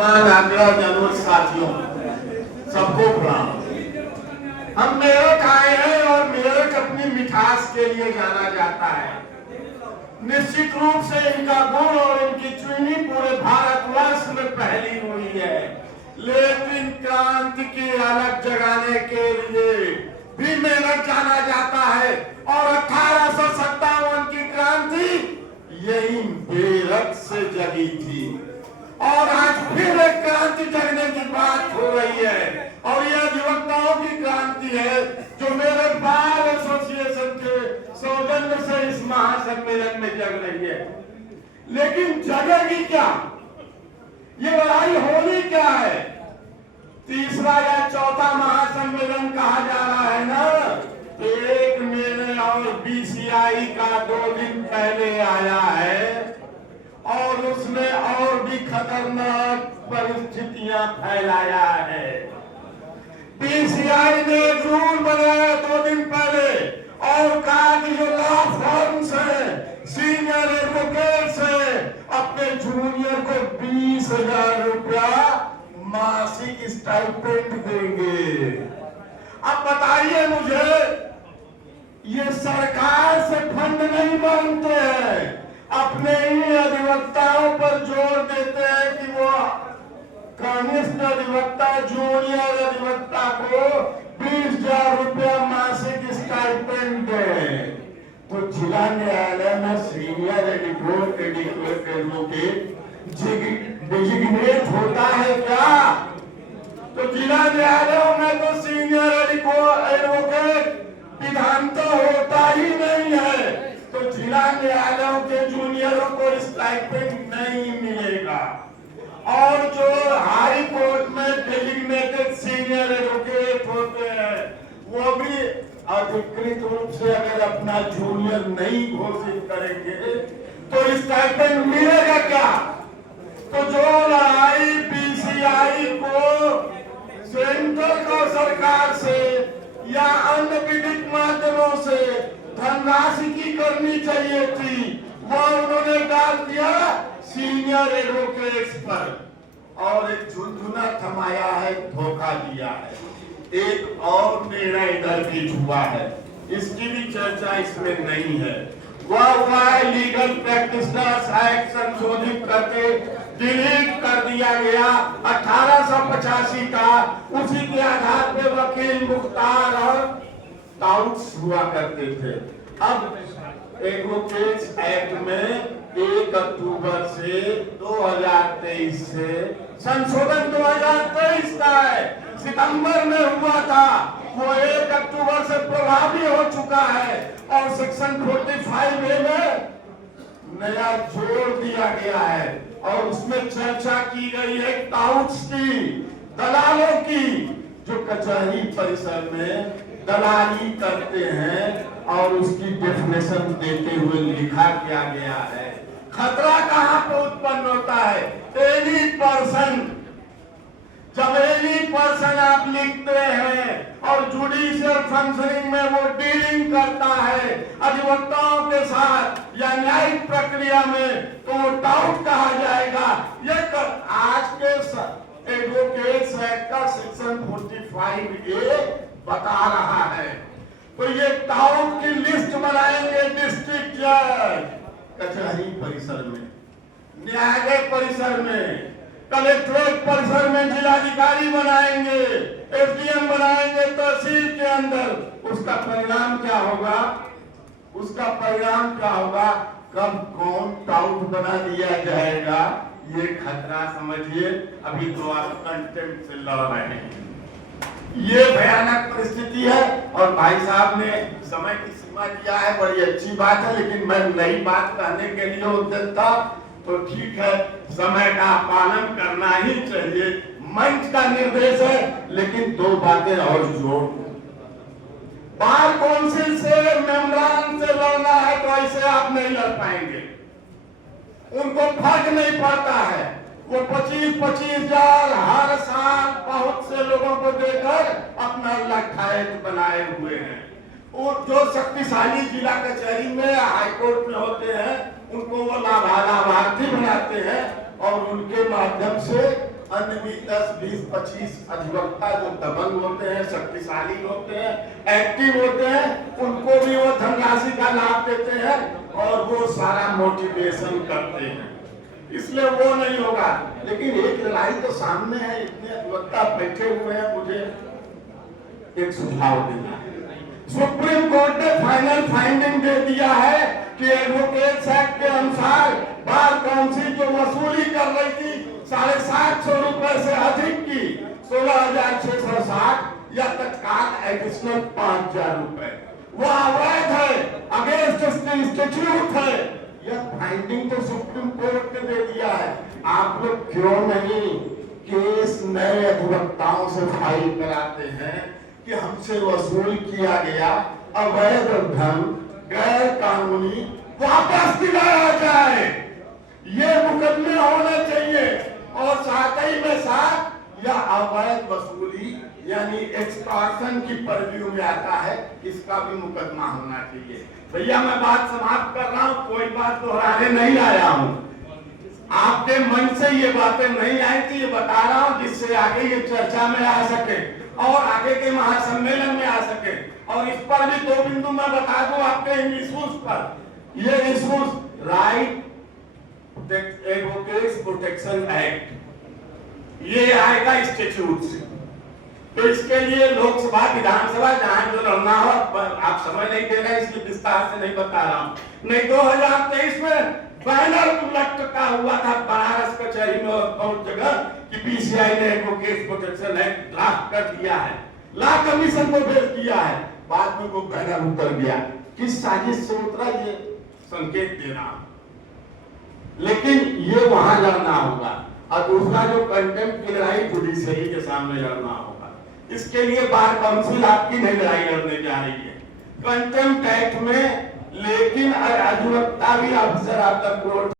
आगरा जनों साथियों सबको प्रणाम। हम मेरठ आए हैं और मेरठ अपनी मिठास के लिए जाना जाता है। निश्चित रूप से इनका गुण और इनकी चुनी पूरे भारतवर्ष में फैली हुई है, लेकिन क्रांति की अलग जगाने के लिए भी मेरठ जाना जाता है। और 1857 की क्रांति यही मेरठ से जगी थी और आज फिर एक क्रांति जगने की बात हो रही है। और यह अधिवक्ताओं की क्रांति है जो मेरे बार एसोसिएशन के सौजन्य से इस महासम्मेलन में जग रही है। लेकिन जगेगी क्या, ये लड़ाई होनी क्या है? तीसरा या चौथा महासम्मेलन कहा जा रहा है ना, एक मेरे और बीसीआई का 2 दिन पहले आया है और उसने और भी खतरनाक परिस्थितियां फैलाया है। बीसीआई ने एक रूल बनाया 2 दिन पहले और कहा कि जो लॉ फर्म्स है, सीनियर एडवोकेट्स है, अपने जूनियर को 20,000 रुपया मासिक स्टाइपेंड देंगे। अब बताइए मुझे, ये सरकार से फंड नहीं मांगते हैं, अपने ही अधिवक्ताओं पर जोर देते हैं कि वो कनिष्ठ अधिवक्ता जूनियर अधिवक्ता को 20,000 रुपया मासिक स्टाइपेंड दे। तो जिला न्यायालय में सीनियर एडवोकेट डिजिग्नेट होता है क्या? तो जिला न्यायालयों में तो सीनियर एडवोकेट विधान तो होता ही नहीं है, तो जिला न्यायालयों के जूनियरों को स्टाइपेंड नहीं मिलेगा। और जो हाई कोर्ट में डेजिग्नेटेड सीनियर एडवोकेट होते हैं वो भी अधिकृत रूप से अगर अपना जूनियर नहीं घोषित करेंगे तो स्टाइपेंड मिलेगा क्या? तो जो लड़ाई बीसीआई को सेंट्रल को सरकार से या अन्य विधिक माध्यमों से धनराशि की करनी चाहिए थी, वो उन्होंने डाल दिया सीनियर एडवोकेट्स पर और एक झुंझुना थमाया है, धोखा दिया है। एक और निर्णय इधर भी हुआ है, इसकी भी चर्चा इसमें नहीं है। वह हुआ है लीगल प्रैक्टिशनर्स एक्ट संशोधित करके डिलीट कर दिया गया 1885 का। उसी के आधार पे वकील मुख्तार और टाउट्स हुआ करते थे। अब एडवोकेट्स एक्ट में 1 अक्टूबर से 2023 से संशोधन 2023 का है, सितंबर में हुआ था, वो 1 अक्टूबर से प्रभावी हो चुका है और सेक्शन 45A में नया जोड़ दिया गया है और उसमें चर्चा की गई है टाउट्स की, दलालों की, जो कचहरी परिसर में दलाली करते हैं और उसकी डेफिनेशन देते हुए लिखा किया गया है। खतरा कहां पे उत्पन्न होता है? एनी पर्सन, जब एनी पर्सन आप लिखते हैं और जुडिशियल फंक्शनिंग में वो डीलिंग करता है अधिवक्ताओं के साथ या न्यायिक प्रक्रिया में, तो वो टाउट कहा जाएगा। ये आज के एडवोकेट्स एक्ट का सेक्शन 45A बता रहा है। तो ये टाउट की लिस्ट बनाएंगे डिस्ट्रिक्ट जज कचहरी परिसर में, न्यायालय परिसर में, कलेक्ट्रेट परिसर में जिलाधिकारी बनाएंगे, एसडीएम बनाएंगे तहसील के अंदर। उसका परिणाम क्या होगा? उसका परिणाम क्या होगा? कब कौन टाउट बना दिया जाएगा, ये खतरा समझिए। अभी तो आप कंटेम्प्ट से लड़ रहे हैं, ये भयानक परिस्थिति है। और भाई साहब ने समय की सीमा दिया है, बड़ी अच्छी बात है, लेकिन मैं नई बात कहने के लिए उद्यत था, तो ठीक है, समय का पालन करना ही चाहिए। मंच का निर्देश है, लेकिन 2 बातें और जोड़। बार काउंसिल से मेंबरान से लड़ना है तो ऐसे आप नहीं लड़ पाएंगे, उनको फर्क नहीं पड़ता है। वो 25-25 हजार हर साल बहुत से लोगों को देकर अपना लठायत बनाए हुए हैं। और जो शक्तिशाली जिला कचहरी में या हाईकोर्ट में होते हैं, उनको वो लाभार्थी बनाते हैं और उनके माध्यम से अन्य भी 10, 20, 25 अधिवक्ता जो दबंग होते हैं, शक्तिशाली होते हैं, एक्टिव होते हैं, उनको भी वो धनराशि का लाभ देते हैं और वो सारा मोटिवेशन करते हैं, इसलिए वो नहीं होगा। लेकिन एक लड़ाई तो सामने है, इतने अधिवक्ता बैठे हुए हैं, मुझे एक सुझाव देना है। सुप्रीम कोर्ट ने फाइनल फाइंडिंग दे दिया है कि एडवोकेट्स एक्ट के अनुसार बार काउंसिल जो वसूली कर रही थी 750 रुपए से अधिक की 16,660 या तत्काल एडिशनल 5,000 रुपए, वह अवैध है, अगेंस्ट इंस्टीट्यूट है। यह फाइंडिंग तो सुप्रीम कोर्ट ने दे दिया है। आप लोग क्यों नहीं केस नए अधिवक्ताओं से फाइल कराते हैं कि हमसे वसूल किया गया अवैध धन गैर कानूनी वापस दिलाया जाए, ये मुकदमे होने चाहिए। और साथ ही में साथ यह अवैध वसूली यानी एक्सटॉर्शन की परव्यू में आता है, इसका भी मुकदमा होना चाहिए। भैया मैं बात समाप्त कर रहा हूँ, कोई बात दोहराने नहीं आया हूँ, आपके मन से ये बातें नहीं आई थी, ये बता रहा हूँ जिससे आगे ये चर्चा में आ सके और आगे के महासम्मेलन में आ सके। और इस पर भी 2 बिंदु मैं बता दूं आपके इन इश्यूज पर। ये issues right advocates protection act, ये आएगा स्टैट्यूट से, तो इसके लिए लोकसभा विधानसभा जहां जो लड़ना हो, आप समय नहीं दे रहे इसलिए विस्तार से नहीं बता रहा हूं। नहीं 2023 में बैनर लटका हुआ था बनारस कचहरी में और बहुत जगह कि पीसीआई ने एडवोकेट प्रोटेक्शन एक्ट ड्राफ्ट कर दिया है, लॉ कमीशन को भेज दिया है, बाद में वो बैनर उतर गया। किस साजिश से उतरा ये संकेत देना, लेकिन ये वहां लड़ना होगा। और दूसरा जो कंटेम्प्ट की लड़ाई जुडिशरी के सामने लड़ना होगा, इसके लिए बार काउंसिल आपकी नहीं लड़ाई लड़ने जा रही है कंटेम्प्ट एक्ट में, लेकिन अधिवक्ता भी अफसर आप तक कोर्ट